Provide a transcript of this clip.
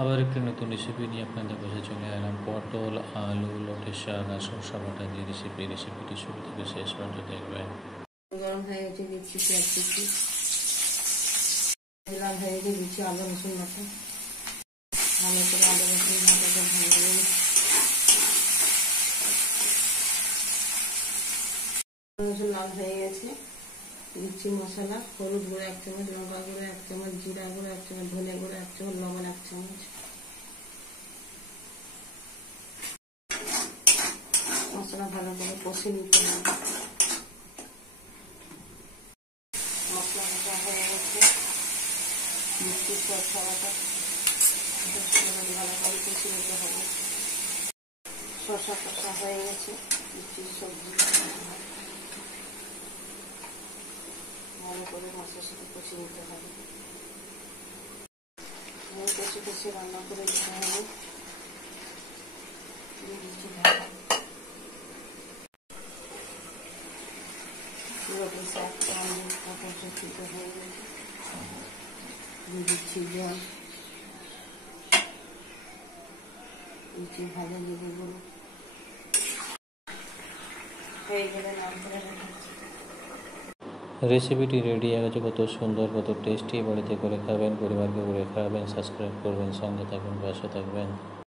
আবার একটি নতুন রেসিপি নিয়ে আপনাদের কাছে চলে এলাম। পটল, আলু, লটের শাক আর সরষা বাটা দিয়ে রেসিপিটি শুরু থেকে শেষ পর্যন্ত দেখবেন। গরম হয়ে গেছে, দিচ্ছি পেঁয়াজ কুচি, লাল হয়ে গেছে, দিচ্ছি আদা রসুন বাটা। ভালো করে আদা রসুন বাটাটা ভাজবো। রসুন লাল হয়ে গেছে, দিচ্ছি মশলা। হলুদ গুঁড়ো 1 চামচ, লঙ্কা গুঁড়ো 1 চামচ, জিরা গুঁড়ো 1 চামচ, ধনে গুঁড়ো 1 চামচ, লবণ 1 চামচ। মশলা ভালো করে কষে নিতে হবে। মশলা কষা হয়ে গেছে, দিচ্ছি সরষা বাটা, ভালো করে কষে নিতে হবে। শসা কষা হয়ে গেছে, দিচ্ছি সবজি, ভালো করে মশলার সাথে কষে নিতে হবে। কষে কষে রান্না করে দিতে হবে। লটের শাক সিদ্ধ হয়ে গেছে, দিয়ে দিচ্ছি জল, দিচ্ছি ভাজা জিরে গুঁড়ো। হয়ে গেলে নামতে রেসিপিটি রেডি হয়ে গেছে। কত সুন্দর, কত টেস্টি। বাড়িতে করে খাবেন, পরিবারকে করে খাবেন। সাবস্ক্রাইব করবেন, সঙ্গে থাকবেন, পাশে থাকবেন।